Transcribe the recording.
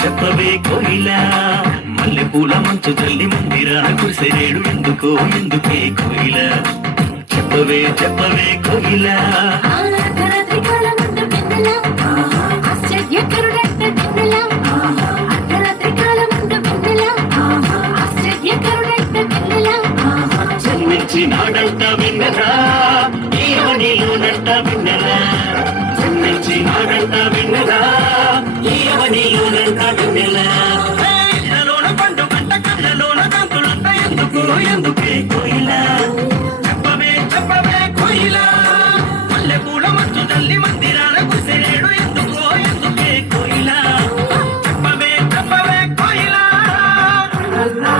చెప్పవే కోయిలా మల్లె పూల మంచు జల్లి మందిరా కురిసేడు ఎందుకో ఎందుకే కోయిలా చెప్పవే కోయిలా జన్మించినాడంట విన్నరా ఏమనిలోనంట విన్నరా జన్మించినాడంట విన్నరా ఏమనిలోనంట విన్నరా పండు గంట కళ్ళలోన కాంతులంట ఎందుకే కోయిలా